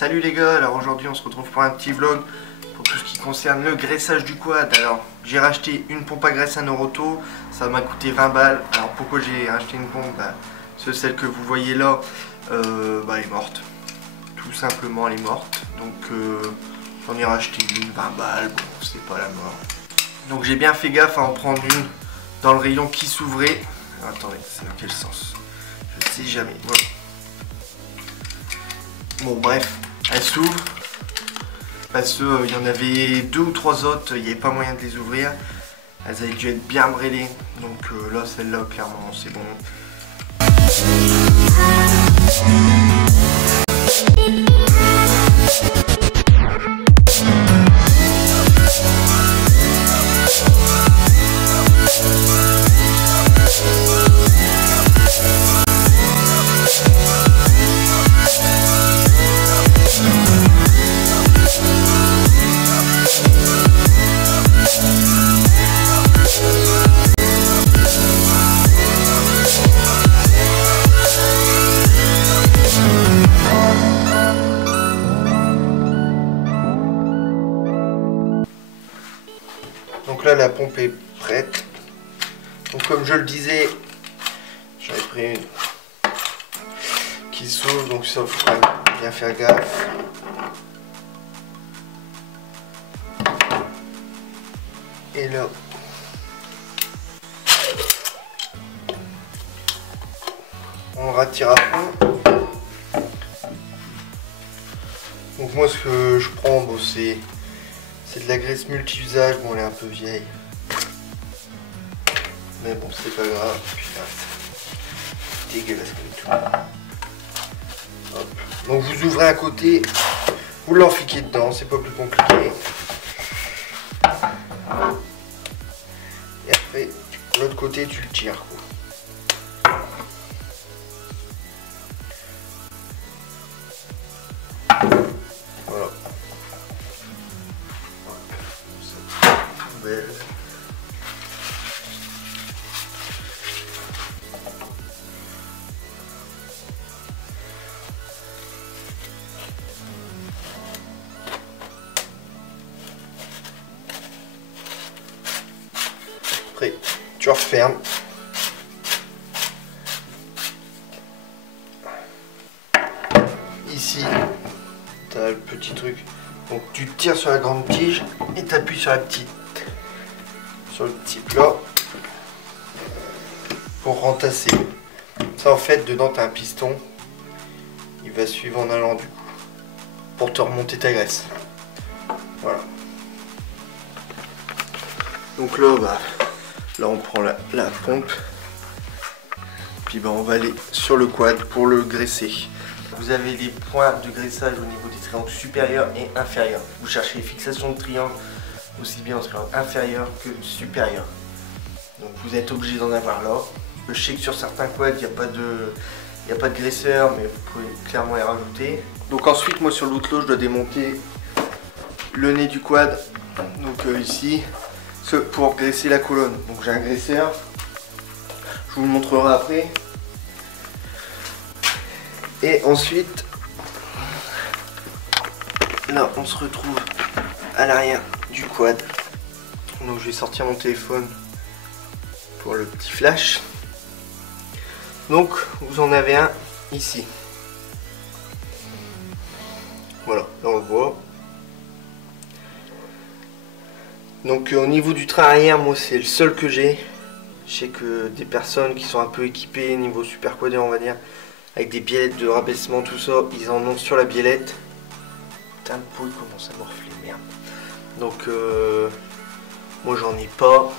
Salut les gars, alors aujourd'hui on se retrouve pour un petit vlog pour tout ce qui concerne le graissage du quad. Alors j'ai racheté une pompe à graisse à Noroto, ça m'a coûté 20 balles. Alors pourquoi j'ai racheté une pompe? Celle que vous voyez là, elle est morte. Tout simplement elle est morte. Donc j'en ai racheté une, 20 balles, bon c'est pas la mort. Donc j'ai bien fait gaffe à en prendre une dans le rayon qui s'ouvrait. Attendez, c'est dans quel sens? Je sais jamais, voilà. Bon bref, elle s'ouvre parce qu'il y en avait 2 ou 3 autres, il n'y avait pas moyen de les ouvrir. Elles avaient dû être bien brûlées, donc là celle-là clairement c'est bon. Donc là la pompe est prête. Donc comme je le disais, j'avais pris une qui s'ouvre, donc ça faut quand même bien faire gaffe. Et là on rattire à fond. Donc moi ce que je prends, bon, c'est de la graisse multi-usage. Bon, elle est un peu vieille, mais bon c'est pas grave. Puis là, c'est dégueulasse comme tout. Hop. Donc vous ouvrez un côté, vous l'enfiquez dedans, c'est pas plus compliqué. Et après l'autre côté tu le tires quoi. Voilà. Belle. Après, tu refermes. Ici, tu as le petit truc. Donc tu tires sur la grande tige et tu appuies sur la petite. Sur le petit plat pour rentasser. Ça en fait dedans tu as un piston, il va suivre en allant du coup pour te remonter ta graisse. Voilà. Donc là on prend la pompe, puis on va aller sur le quad pour le graisser. Vous avez les points de graissage au niveau des triangles supérieurs et inférieurs. Vous cherchez les fixations de triangles aussi bien en triangle inférieur que supérieur. Donc vous êtes obligé d'en avoir là. Je sais que sur certains quads il n'y a pas de graisseur, mais vous pouvez clairement y rajouter. Donc ensuite moi sur l'outlot je dois démonter le nez du quad. Donc ici pour graisser la colonne. Donc j'ai un graisseur. Je vous le montrerai après. Et ensuite là on se retrouve à l'arrière du quad. Donc je vais sortir mon téléphone pour le petit flash. Donc vous en avez un ici. Voilà, là on le voit. Donc au niveau du train arrière, moi c'est le seul que j'ai. Je sais que des personnes qui sont un peu équipées niveau super quadé on va dire, avec des biellettes de rabaissement tout ça, ils en ont sur la biellette. Putain le pot il commence à morfler, merde. Donc moi j'en ai pas.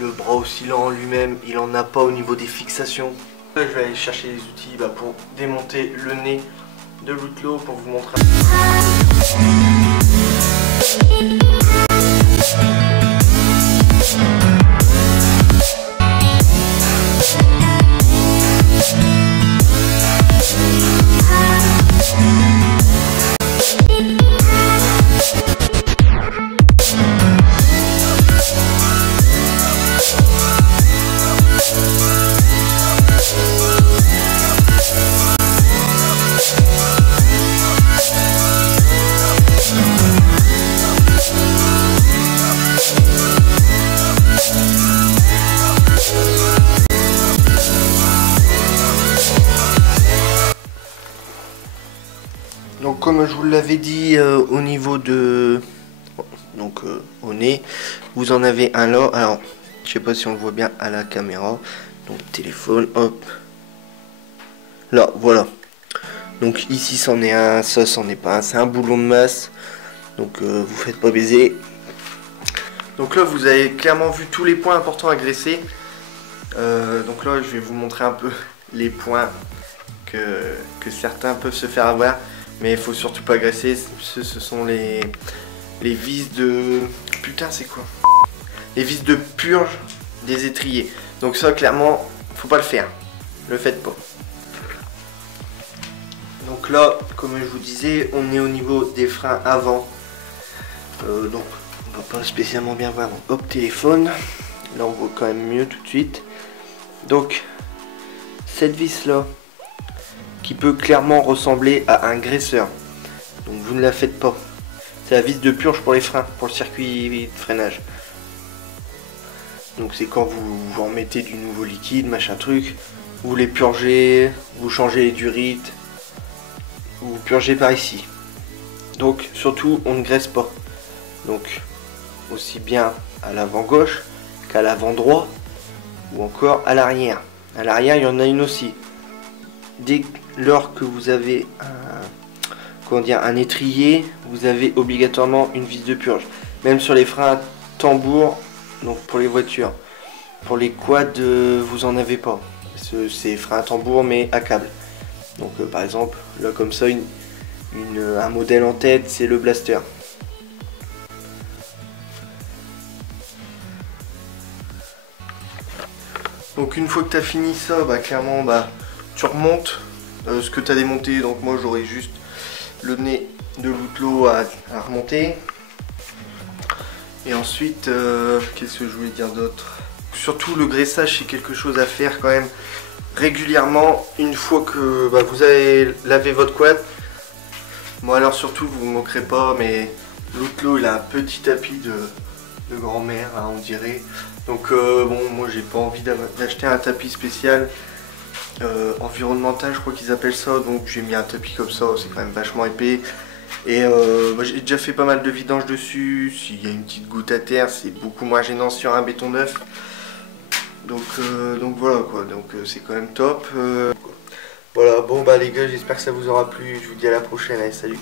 Le bras oscillant en lui-même il en a pas au niveau des fixations. Là, je vais aller chercher les outils pour démonter le nez de l'outlot pour vous montrer. Donc comme je vous l'avais dit, au niveau de... Donc au nez, vous en avez un là. Alors, je sais pas si on le voit bien à la caméra. Donc téléphone, hop. Là, voilà. Donc ici c'en est un, ça c'en est pas un. C'est un boulon de masse. Donc vous faites pas baiser. Donc là vous avez clairement vu tous les points importants à graisser. Donc là je vais vous montrer un peu les points que certains peuvent se faire avoir. Mais il faut surtout pas graisser. Ce sont les vis de... Putain c'est quoi? Les vis de purge des étriers. Donc ça clairement faut pas le faire. Le faites pas. Donc là comme je vous disais on est au niveau des freins avant. Donc on va pas spécialement bien voir. Donc, hop téléphone. Là on voit quand même mieux tout de suite. Donc cette vis là qui peut clairement ressembler à un graisseur. Donc vous ne la faites pas. C'est la vis de purge pour les freins, pour le circuit de freinage. Donc c'est quand vous en mettez du nouveau liquide, machin truc, vous les purgez, vous changez les durites, vous purgez par ici. Donc surtout on ne graisse pas. Donc aussi bien à l'avant gauche qu'à l'avant droit ou encore à l'arrière. À l'arrière il y en a une aussi. Dès lors que vous avez un étrier, vous avez obligatoirement une vis de purge. Même sur les freins à tambour, donc pour les voitures. Pour les quads, vous en avez pas. C'est frein à tambour mais à câble. Donc par exemple, là comme ça, un modèle en tête, c'est le Blaster. Donc une fois que tu as fini ça, clairement tu remontes ce que tu as démonté. Donc moi j'aurais juste le nez de l'outelot à remonter. Et ensuite, qu'est-ce que je voulais dire d'autre? Surtout le graissage c'est quelque chose à faire quand même régulièrement. Une fois que vous avez lavé votre quad. Moi alors surtout vous ne vous moquerez pas mais l'outelot il a un petit tapis de grand-mère hein, on dirait. Donc bon moi j'ai pas envie d'acheter un tapis spécial environnemental je crois qu'ils appellent ça. Donc j'ai mis un tapis comme ça, c'est quand même vachement épais. Et j'ai déjà fait pas mal de vidange dessus. S'il y a une petite goutte à terre c'est beaucoup moins gênant sur un béton neuf. Donc voilà quoi, donc c'est quand même top. Voilà bon les gars j'espère que ça vous aura plu. Je vous dis à la prochaine, allez salut.